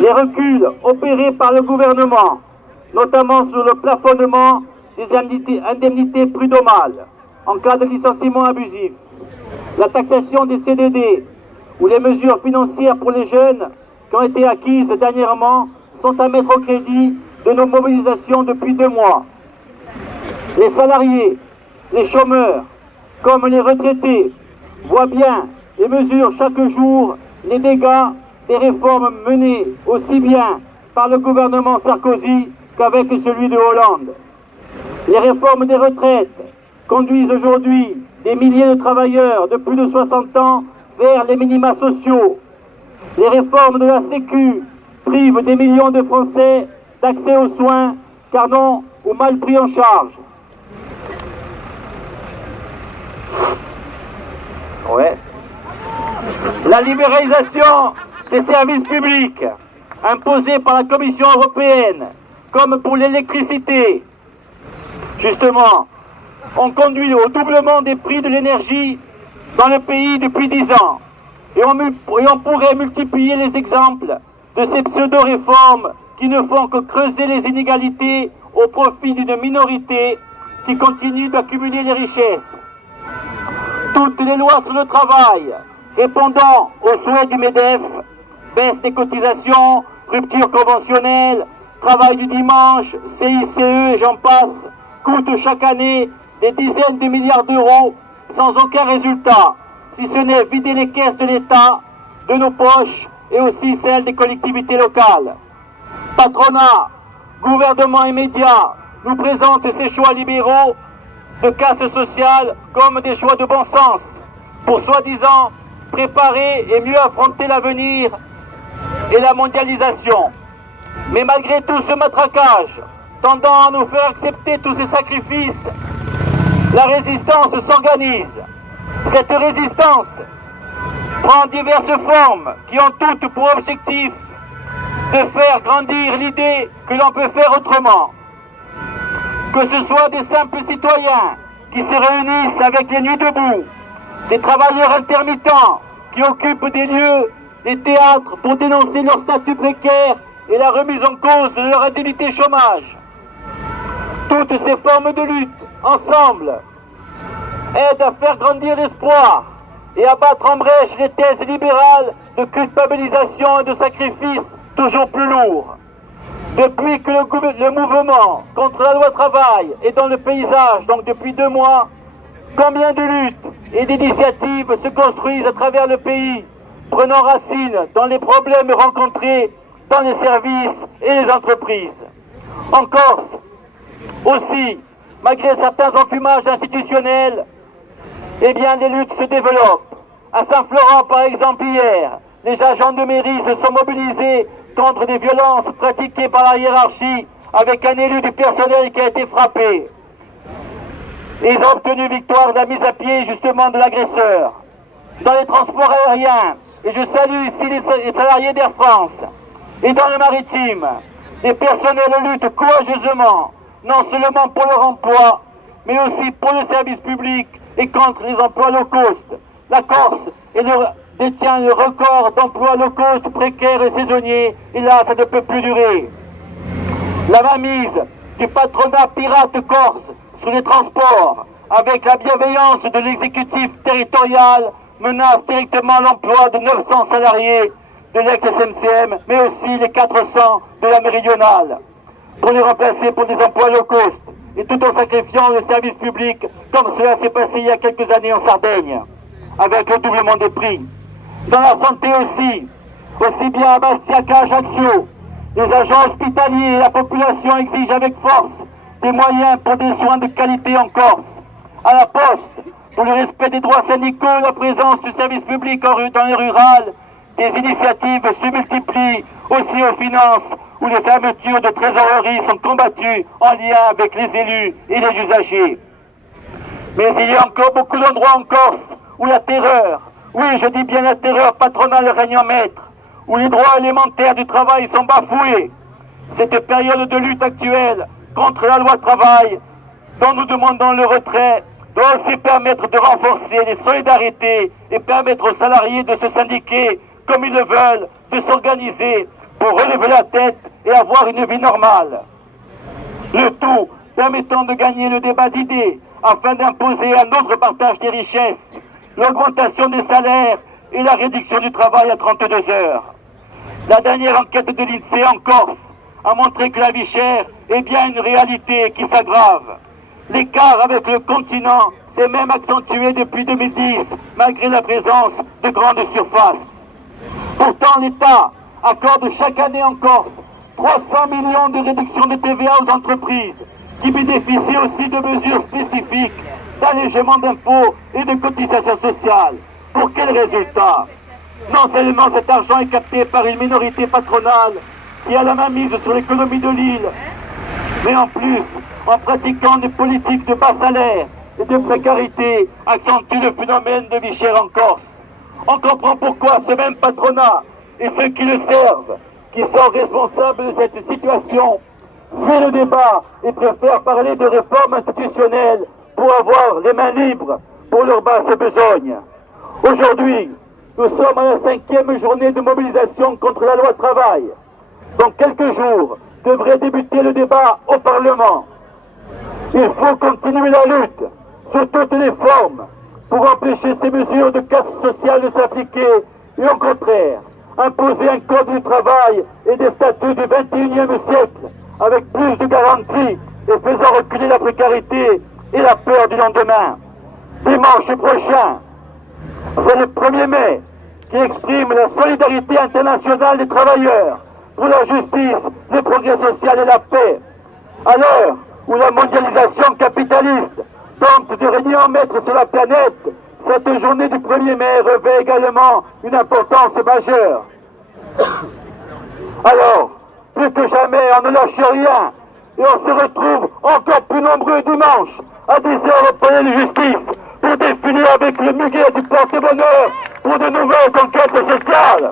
Les reculs opérés par le gouvernement, notamment sur le plafonnement des indemnités prud'homales en cas de licenciement abusif, la taxation des CDD ou les mesures financières pour les jeunes qui ont été acquises dernièrement sont à mettre au crédit de nos mobilisations depuis 2 mois. Les salariés, les chômeurs, comme les retraités, voient bien et mesurent chaque jour les dégâts des réformes menées aussi bien par le gouvernement Sarkozy qu'avec celui de Hollande. Les réformes des retraites conduisent aujourd'hui des milliers de travailleurs de plus de 60 ans vers les minima sociaux. Les réformes de la Sécu privent des millions de Français d'accès aux soins car non ou mal pris en charge. Ouais. La libéralisation des services publics imposés par la Commission européenne, comme pour l'électricité, justement, ont conduit au doublement des prix de l'énergie dans le pays depuis 10 ans. Et on pourrait multiplier les exemples de ces pseudo-réformes qui ne font que creuser les inégalités au profit d'une minorité qui continue d'accumuler les richesses. Toutes les lois sur le travail, répondant aux souhaits du MEDEF, baisse des cotisations, rupture conventionnelle, travail du dimanche, CICE et j'en passe, coûtent chaque année des dizaines de milliards d'euros sans aucun résultat, si ce n'est vider les caisses de l'État, de nos poches et aussi celles des collectivités locales. Patronat, gouvernement et médias nous présentent ces choix libéraux de casse sociale comme des choix de bon sens pour soi-disant préparer et mieux affronter l'avenir et la mondialisation. Mais malgré tout ce matraquage tendant à nous faire accepter tous ces sacrifices, la résistance s'organise. Cette résistance prend diverses formes qui ont toutes pour objectif de faire grandir l'idée que l'on peut faire autrement. Que ce soit des simples citoyens qui se réunissent avec les nuits debout, des travailleurs intermittents qui occupent des lieux, des théâtres pour dénoncer leur statut précaire et la remise en cause de leur indemnité chômage. Toutes ces formes de lutte, ensemble, aident à faire grandir l'espoir et à battre en brèche les thèses libérales de culpabilisation et de sacrifice toujours plus lourds. Depuis que le mouvement contre la loi travail est dans le paysage, donc depuis 2 mois, combien de luttes et d'initiatives se construisent à travers le pays, prenant racine dans les problèmes rencontrés dans les services et les entreprises. En Corse, aussi, malgré certains enfumages institutionnels, eh bien les luttes se développent. À Saint-Florent, par exemple, hier, les agents de mairie se sont mobilisés contre des violences pratiquées par la hiérarchie avec un élu du personnel qui a été frappé. Et ils ont obtenu victoire de la mise à pied justement de l'agresseur. Dans les transports aériens, et je salue ici les salariés d'Air France, et dans le maritime, les personnels luttent courageusement, non seulement pour leur emploi, mais aussi pour le service public et contre les emplois low cost. La Corse détient le record d'emplois low cost précaires et saisonniers, et là ça ne peut plus durer. La mainmise du patronat pirate corse sur les transports, avec la bienveillance de l'exécutif territorial, menace directement l'emploi de 900 salariés de l'ex-SNCM, mais aussi les 400 de la méridionale, pour les remplacer pour des emplois low cost, et tout en sacrifiant le service public, comme cela s'est passé il y a quelques années en Sardaigne, avec le doublement des prix. Dans la santé aussi bien à Bastia qu'à Ajaccio, les agents hospitaliers et la population exigent avec force des moyens pour des soins de qualité en Corse. À la Poste, pour le respect des droits syndicaux et la présence du service public dans les rurales, des initiatives se multiplient aussi aux finances, où les fermetures de trésorerie sont combattues en lien avec les élus et les usagers. Mais il y a encore beaucoup d'endroits en Corse où la terreur, oui je dis bien la terreur patronale règne en maître, où les droits élémentaires du travail sont bafoués. Cette période de lutte actuelle contre la loi travail, dont nous demandons le retrait, doit aussi permettre de renforcer les solidarités et permettre aux salariés de se syndiquer comme ils le veulent, de s'organiser pour relever la tête et avoir une vie normale. Le tout permettant de gagner le débat d'idées afin d'imposer un autre partage des richesses, l'augmentation des salaires et la réduction du travail à 32 heures. La dernière enquête de l'INSEE en Corse a montré que la vie chère est bien une réalité qui s'aggrave. L'écart avec le continent s'est même accentué depuis 2010, malgré la présence de grandes surfaces. Pourtant, l'État accorde chaque année en Corse 300 millions de réduction de TVA aux entreprises, qui bénéficient aussi de mesures spécifiques d'allègement d'impôts et de cotisations sociales. Pour quel résultat? Non seulement cet argent est capté par une minorité patronale qui a la main mise sur l'économie de l'île, mais en plus, en pratiquant des politiques de bas salaire et de précarité, accentue le phénomène de vie chère en Corse. On comprend pourquoi ce même patronat et ceux qui le servent, qui sont responsables de cette situation, fait le débat et préfère parler de réformes institutionnelles pour avoir les mains libres pour leurs basses besognes. Aujourd'hui, nous sommes à la 5e journée de mobilisation contre la loi travail. Dans quelques jours, devrait débuter le débat au Parlement. Il faut continuer la lutte sous toutes les formes pour empêcher ces mesures de casse sociale de s'appliquer et au contraire, imposer un code du travail et des statuts du XXIe siècle avec plus de garanties et faisant reculer la précarité et la peur du lendemain. Dimanche prochain, c'est le 1er mai qui exprime la solidarité internationale des travailleurs pour la justice, le progrès social et la paix. À l'heure où la mondialisation capitaliste tente de régner en maître sur la planète, cette journée du 1er mai revêt également une importance majeure. Alors, plus que jamais, on ne lâche rien et on se retrouve encore plus nombreux dimanche à 10h au palais de justice pour défiler avec le muguet du porte-bonheur pour de nouvelles conquêtes sociales.